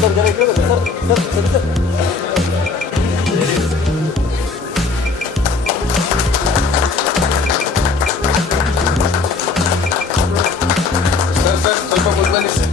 ಸ್ವಲ್ಪ ಮುಂದೆ ಬನ್ನಿ ಸರ್.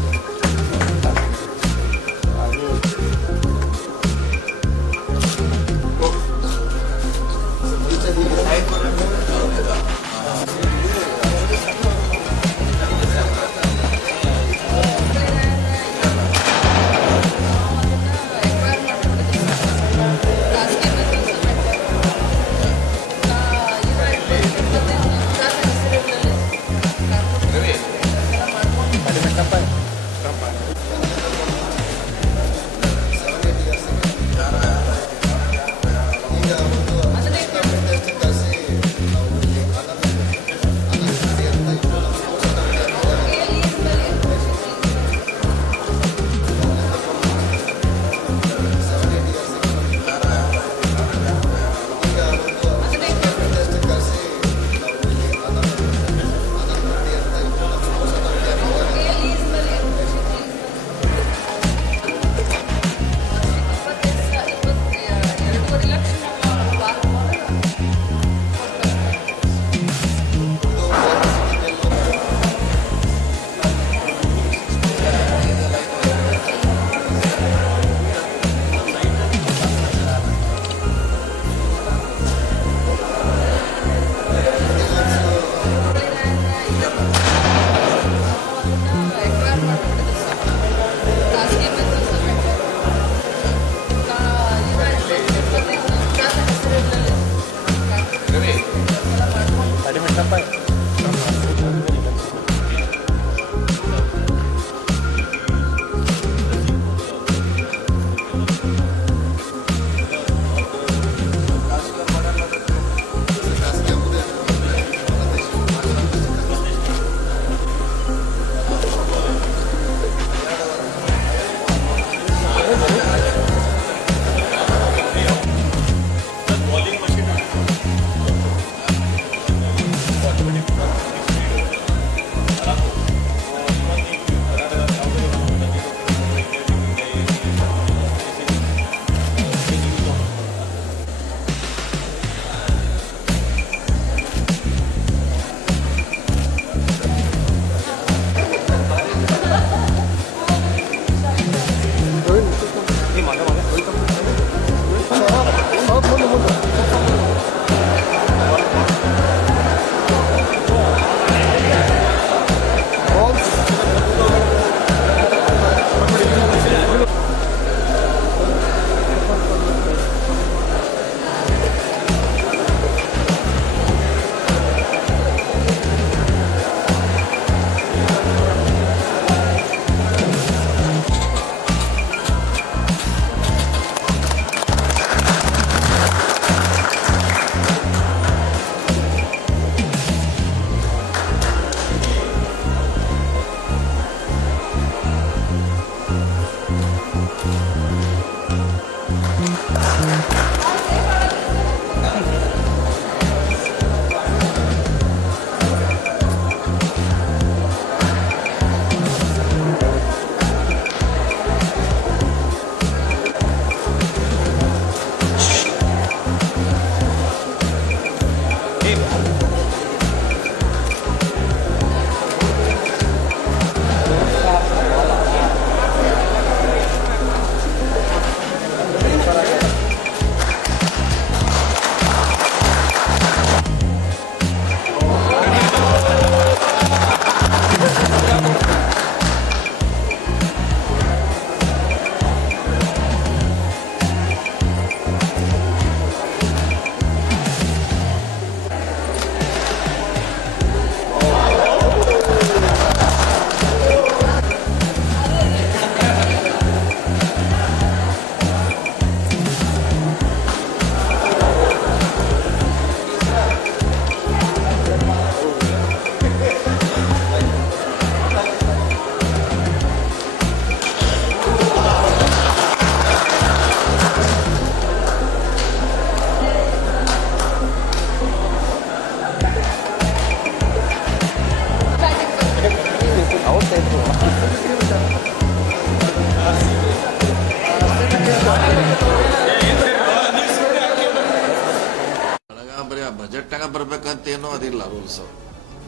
ಬರಬೇಕಂತ ಏನೋ ಅದಿಲ್ಲ ರೂಲ್ಸು.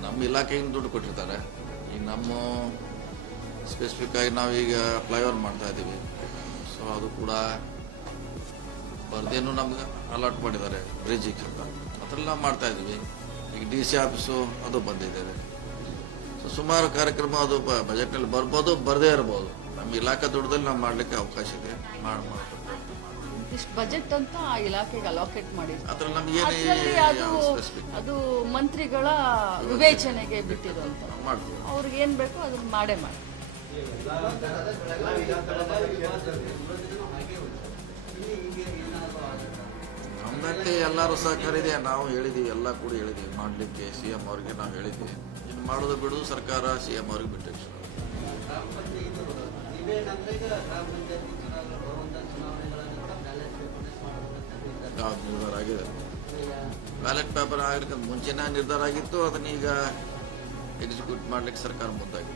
ನಮ್ಮ ಇಲಾಖೆಯಿಂದ ದುಡ್ಡು ಕೊಟ್ಟಿರ್ತಾರೆ. ಈಗ ನಮ್ಮ ಸ್ಪೆಸಿಫಿಕ್ ಆಗಿ ನಾವೀಗ ಫ್ಲೈಓವರ್ ಮಾಡ್ತಾ ಇದ್ದೀವಿ. ಸೊ ಅದು ಕೂಡ ಬರ್ದೇನು ನಮ್ಗೆ ಅಲಾಟ್ ಮಾಡಿದ್ದಾರೆ ಬ್ರಿಡ್ಜಿಗೆ ಅಂತ, ಅದೆಲ್ಲ ಮಾಡ್ತಾ ಇದ್ದೀವಿ. ಈಗ DC ಆಫೀಸು ಅದು ಬಂದಿದೆ. ಸೊ ಸುಮಾರು ಕಾರ್ಯಕ್ರಮ ಅದು ಬಜೆಟ್ನಲ್ಲಿ ಬರ್ಬೋದು, ಬರದೇ ಇರ್ಬೋದು. ನಮ್ಮ ಇಲಾಖೆ ದುಡ್ಡದಲ್ಲಿ ನಾವು ಮಾಡಲಿಕ್ಕೆ ಅವಕಾಶ ಇದೆ. ಮಾಡ್ಬೇಕು. ಇಷ್ಟು ಬಜೆಟ್ ಅಂತ ಆ ಇಲಾಖೆಗೆ ಅಲೋಕೇಟ್ ಮಾಡಿದ್ರು. ಅದ್ರಲ್ಲಿ ನಮ್ಗೆ ಅದು ಮಂತ್ರಿಗಳ ವಿವೇಚನೆಗೆ ಬಿಟ್ಟಿದ್ದು ಅಂತ ಮಾಡ್ತೀವಿ. ಅವ್ರಿಗೆ ಏನ್ ಬೇಕೋ ಅದನ್ನ ಮಾಡೇ ಮಾಡಿ. ನಮ್ಮದಕ್ಕೆ ಎಲ್ಲರೂ ಸಹಕಾರ ಇದೆ. ನಾವು ಹೇಳಿದ್ದೀವಿ, ಎಲ್ಲ ಕೂಡ ಹೇಳಿದ್ದೀವಿ ಮಾಡಲಿಕ್ಕೆ. CM ಅವ್ರಿಗೆ ನಾವು ಹೇಳಿದ್ದೀವಿ. ಇನ್ನು ಮಾಡೋದು ಬಿಡೋದು ಸರ್ಕಾರ, CM ಅವ್ರಿಗೆ ಬಿಟ್ಟಿತ್ತು. ನಿರ್ಧಾರ ಆಗಿದೆ. ಬ್ಯಾಲೆಟ್ ಪೇಪರ್ ಆಗ್ಲಿಕ್ಕೆ ಮುಂಚೆನೇ ನಿರ್ಧಾರ ಆಗಿತ್ತು. ಅದನ್ನ ಈಗ ಎಕ್ಸಿಕ್ಯೂಟ್ ಮಾಡ್ಲಿಕ್ಕೆ ಸರ್ಕಾರ ಮುಂದಾಗಿದೆ.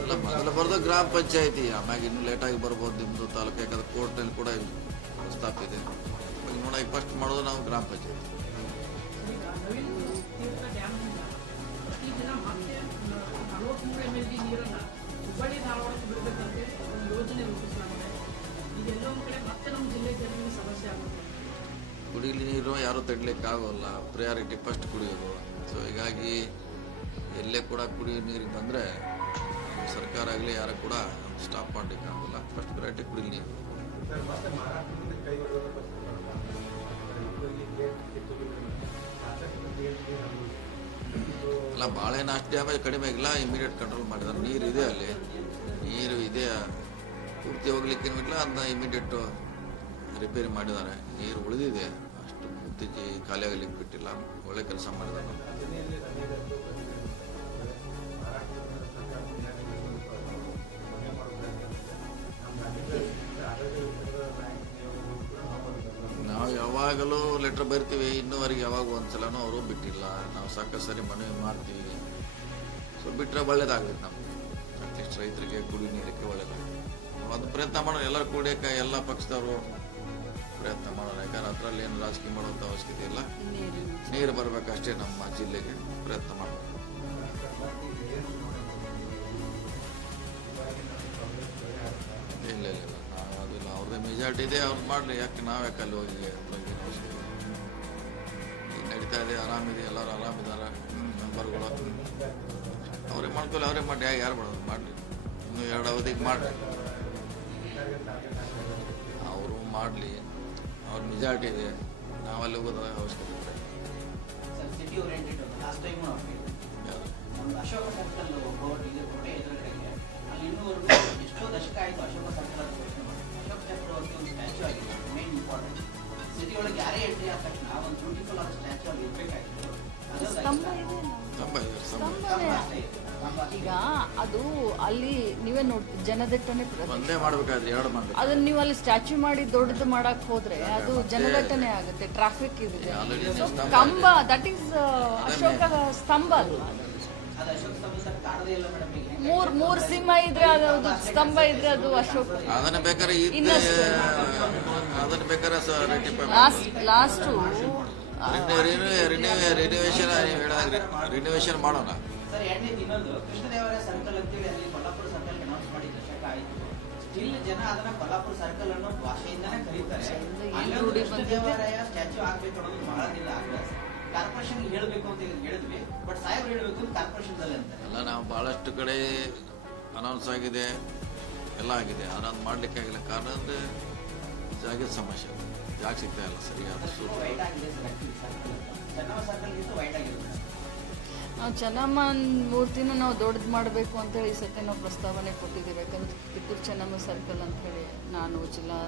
ಅಲ್ಲ, ಮೊದಲು ಬರೋದು ಗ್ರಾಮ ಪಂಚಾಯತಿ, ಆಮ್ಯಾಗ ಇನ್ನೂ ಲೇಟಾಗಿ ಬರ್ಬೋದು ನಿಮ್ಮದು ತಾಲೂಕು. ಯಾಕಂದ್ರೆ ಕೋರ್ಟ್ನಲ್ಲಿ ಕೂಡ ಪ್ರಸ್ತಾಪ ಇದೆ. ನೋಡ ಫಸ್ಟ್ ಮಾಡೋದು ನಾವು ಗ್ರಾಮ ಪಂಚಾಯತಿ. ಕುಡಿಯಲಿ ನೀರು ಯಾರು ತಡ್ಲಿಕ್ಕೆ ಆಗೋಲ್ಲ. ಪ್ರಯಾರಿಟಿ ಫಸ್ಟ್ ಕುಡಿಯೋದು. ಸೊ ಹೀಗಾಗಿ ಎಲ್ಲೇ ಕೂಡ ಕುಡಿಯೋ ನೀರಿಗೆ ಬಂದರೆ ಸರ್ಕಾರ ಆಗಲಿ ಯಾರು ಕೂಡ ಸ್ಟಾಪ್ ಮಾಡಲಿಕ್ಕೆ ಆಗೋಲ್ಲ. ಫಸ್ಟ್ ಪ್ರಯಾರಿಟಿ ಕುಡಿಯಲಿ ನೀರು. ಅಲ್ಲ, ಬಾಳೆಹಣ್ಣು ಅಷ್ಟು ಡ್ಯಾಮೇಜ್ ಕಡಿಮೆ ಆಗಿಲ್ಲ. ಇಮಿಡಿಯೇಟ್ ಕಂಟ್ರೋಲ್ ಮಾಡಿದ್ದಾರೆ. ನೀರು ಇದೆ, ಅಲ್ಲಿ ನೀರು ಇದೆ, ಪೂರ್ತಿ ಹೋಗ್ಲಿಕ್ಕೆ ಏನಿಲ್ಲ. ಅದನ್ನ ಇಮಿಡಿಯೇಟ್ ರಿಪೇರಿ ಮಾಡಿದ್ದಾರೆ. ನೀರು ಉಳಿದಿದೆ, ಅಷ್ಟು ಪೂರ್ತಿ ಖಾಲಿ ಆಗಲಿಕ್ಕೆ ಬಿಟ್ಟಿಲ್ಲ. ಒಳ್ಳೆ ಕೆಲಸ ಮಾಡಿದ್ದಾರೆ. ನಾವು ಯಾವಾಗಲೂ ಲೆಟ್ರ್ ಬರ್ತೀವಿ. ಇನ್ನೂವರೆಗೆ ಯಾವಾಗ ಒಂದ್ಸಲನೂ ಅವರು ಬಿಟ್ಟಿಲ್ಲ. ನಾವು ಸಾಕಷ್ಟು ಸರಿ ಮನವಿ ಮಾಡ್ತೀವಿ. ಸೊ ಬಿಟ್ಟರೆ ಒಳ್ಳೇದಾಗ್ತದೆ ನಮ್ಗೆ. ಅಟ್ಲೀಸ್ಟ್ ರೈತರಿಗೆ ಕುಡಿ ನೀರಕ್ಕೆ ಒಳ್ಳೇದಾಗ್ತದೆ. ಅದು ಪ್ರಯತ್ನ ಮಾಡೋಣ. ಎಲ್ಲರೂ ಕೂಡಿಯಕ್ಕೆ ಎಲ್ಲ ಪಕ್ಷದವರು ಪ್ರಯತ್ನ ಮಾಡೋಣ. ಯಾಕಂದ್ರೆ ಅದರಲ್ಲಿ ಏನು ರಾಜಕೀಯ ಮಾಡುವಂಥ ಅವಶ್ಯಕತೆ ಇಲ್ಲ. ನೀರು ಬರಬೇಕಷ್ಟೇ ನಮ್ಮ ಜಿಲ್ಲೆಗೆ ಪ್ರಯತ್ನ ಮಾಡಬೇಕು. ಇಲ್ಲ ಇಲ್ಲ, ನಾವು ಅದಿಲ್ಲ. ಅವ್ರದ್ದೇ ಮೆಜಾರಿಟಿ ಇದೆ, ಅವ್ರು ಮಾಡಲಿ. ಯಾಕೆ ನಾವು ಯಾಕೆ ಅಲ್ಲಿ ಹೋಗಿ ಅವಶ್ಯಕತೆ? ಈಗ ನಡೀತಾ ಇದೆ, ಆರಾಮಿದೆ, ಎಲ್ಲರೂ ಆರಾಮಿದ್ದಾರೆ. ಮೆಂಬರ್ಗಳು ಅವ್ರಿಗೆ ಮಾಡ್ಕೊಳ್ಳಿ, ಅವರೇ ಮಾಡಿ. ಯಾರು ಮಾಡೋದು ಮಾಡಲಿ. ಇನ್ನೂ 2 ಅವಧಿಗೆ ಮಾಡಲಿ, ಅವರು ಮಾಡಲಿ. ಅವ್ರ ಮೆಜಾರಿಟಿ ಇದೆ, ನಾವಲ್ಲಿ ಹೋಗೋದ ಅವಶ್ಯಕತೆ ಇದೆ. City oriented last time Ashoka circle ಕೋಟೆ ಎದುರುಗಡೆಗೆ ಅಲ್ಲಿ ಇನ್ನೂವರೆಗೂ ಎಷ್ಟೋ ದಶಕ ಆಯಿತು ಅಶೋಕ ಸರ್ಕಲ್ ಅಂತ ಘೋಷಣೆ ಮಾಡಿ. ಅಶೋಕ ಚಕ್ರವರ್ತಿ ಒಂದು ಸ್ಟ್ಯಾಚ್ಯೂ ಆಗಿದೆ. ಮೇನ್ ಇಂಪಾರ್ಟೆಂಟ್ ಸಿಟಿ ಒಳಗೆ ಯಾರೇ ಎಂಟ್ರಿ ಆದ ತಕ್ಷಣ ಒಂದು ಬ್ಯೂಟಿಫುಲ್ ಆದ ಸ್ಟ್ಯಾಚ್ಯೂ ಅಲ್ಲಿ ಇರಬೇಕಾಗಿತ್ತು. ಈಗ ಅದು ಅಲ್ಲಿ ನೀವೇ ನೋಡ್ತೀವಿ, ಜನದಟ್ಟಣೆ ಒಂದೇ ಮಾಡ್ಬೇಕಾದ್ರೆ 2 ಮಾಡಬೇಕು. ಅದನ್ನ ನೀವು ಅಲ್ಲಿ ಸ್ಟ್ಯಾಚ್ಯೂ ಮಾಡಿ ದೊಡ್ಡದು ಮಾಡಕ್ ಹೋದ್ರೆ ಅದು ಜನದಟ್ಟಣೆ ಆಗುತ್ತೆ. ಟ್ರಾಫಿಕ್ ಇದೆ. ಕಂಬ, ದಟ್ ಈಸ್ ಅಶೋಕ ಸ್ತಂಭ ಅಲ್ವಾ? ಮೂರ್ ಸಿಂಹ ಇದ್ರೆ ಅದು ಸ್ತಂಭ ಇದ್ರೆ ಅದು ಅಶೋಕ. ಅದನ್ನ ಬೇಕಾದ್ರೆ ಲಾಸ್ಟ್ ರಿನೋವೇಷನ್ ಮಾಡೋಣ. ಸರ್, ಎರಡನೇದು ಇನ್ನೊಂದು ಕೃಷ್ಣದೇವರಾಯ ಸರ್ಕಲ್ ಅಂತೇಳಿ ಅಲ್ಲಿ ಕೊಲ್ಲಾಪುರ ಸರ್ಕಲ್ ಅನೌನ್ಸ್ ಮಾಡಿ ದಶಕ ಆಯಿತು. ಸ್ಟಿಲ್ ಜನ ಅದನ್ನ ಕೊಲ್ಲಾಪುರ ಸರ್ಕಲ್ ಅನ್ನೋ ಭಾಷೆಯಿಂದಾನೇ ಕರೀತಾರೆ. ಅಲ್ಲೊಂದು ಕೃಷ್ಣದೇವರಾಯ ಸ್ಟ್ಯಾಚ್ಯೂ ಆಗ್ಬೇಕು ಅನ್ನೋದು ಬಹಳ ದಿನ ಆಗ್ರಹ. ಕಾರ್ಪೊರೇಷನ್ ಹೇಳಬೇಕು ಅಂತ ಹೇಳಿದ್ವಿ, ಬಟ್ ಸಾಹೇಬ್ರು ಹೇಳಬೇಕು ಅಂತ ಕಾರ್ಪೊರೇಷನ್ದಲ್ಲಿ ಅಂತಾರೆ. ಎಲ್ಲ ನಾವು ಬಹಳಷ್ಟು ಕಡೆ ಅನೌನ್ಸ್ ಆಗಿದೆ, ಎಲ್ಲ ಆಗಿದೆ. ಅದನ್ನು ಮಾಡ್ಲಿಕ್ಕೆ ಆಗಿಲ್ಲ. ಕಾರಣ ಅಂದರೆ ಜಾಗದ ಸಮಸ್ಯೆ. ಜಾಗ ಸಿಗ್ತಾ ಇಲ್ಲ ಸರಿಯಾದ. ವೈಟ್ ಆಗಿದೆ ಸರ್. ಆಕ್ಚುಲಿ ಚೆನ್ನಮ್ಮ ಸರ್ಕಲ್ಗಿಂತ ವೈಟ್ ಆಗಿದೆ. ನಾವು ಚೆನ್ನಮ್ಮನ ಮೂರ್ತಿನ ನಾವು ದೊಡ್ಡದು ಮಾಡಬೇಕು ಅಂತೇಳಿ ಈ ಸತಿ ನಾವು ಪ್ರಸ್ತಾವನೆ ಕೊಟ್ಟಿದ್ದೀವಿ. ಯಾಕಂದರೆ ಕಿತ್ತೂರು ಚೆನ್ನಮ್ಮ ಸರ್ಕಲ್ ಅಂಥೇಳಿ ನಾನು, ಜಿಲ್ಲಾ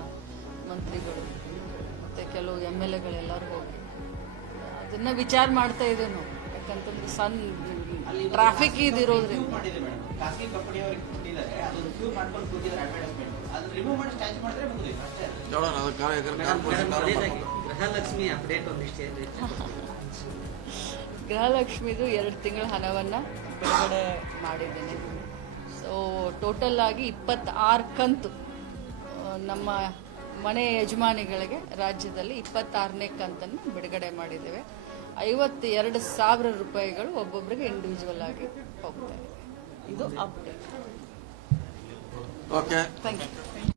ಮಂತ್ರಿಗಳು ಮತ್ತು ಕೆಲವು MLA ಎಲ್ಲರೂ ಹೋಗಿ ಅದನ್ನು ವಿಚಾರ ಮಾಡ್ತಾ ಇದ್ದೀವಿ ನಾವು. ಯಾಕಂತಂದ್ರೆ ಟ್ರಾಫಿಕ್ ಇದಿರೋದ್ರಿಂದ ಖಾಸಗಿ ಕಂಪನಿಯವರಿಗೆ ಕೊಟ್ಟಿದ್ದಾರೆ, ಅದನ್ನು ಕ್ಯೂ ಮಾಡ್ಕೊಂಡು ಕೂತಿದ್ದಾರೆ ಅಡ್ವರ್ಟೈಸ್ಮೆಂಟ್. ಅದನ್ನ ರಿಮೂವ್ ಮಾಡಿ ಸ್ಟ್ಯಾಚ್ ಮಾಡಿದ್ರೆ ಮುಗಿದು ಅಷ್ಟೇ. ಗೃಹಲಕ್ಷ್ಮಿ ಅಪ್ಡೇಟ್ ಒಂದಿಷ್ಟೇ. ಗೃಹಲಕ್ಷ್ಮಿದು 2 ತಿಂಗಳ ಹಣವನ್ನು ಬಿಡುಗಡೆ ಮಾಡಿದ್ದೀನಿ. ಸೊ ಟೋಟಲ್ ಆಗಿ 26 ಕಂತು ನಮ್ಮ ಮನೆ ಯಜಮಾನಿಗಳಿಗೆ ರಾಜ್ಯದಲ್ಲಿ 26ನೇ ಕಂತನ್ನು ಬಿಡುಗಡೆ ಮಾಡಿದ್ದೇವೆ. 52,000 ರೂಪಾಯಿಗಳು ಒಬ್ಬೊಬ್ಬರಿಗೆ ಇಂಡಿವಿಜುವಲ್ ಆಗಿ ಹೋಗ್ತಾ ಇದೆ. ಇದು ಅಪ್ಡೇಟ್. ಓಕೆ. Thank you.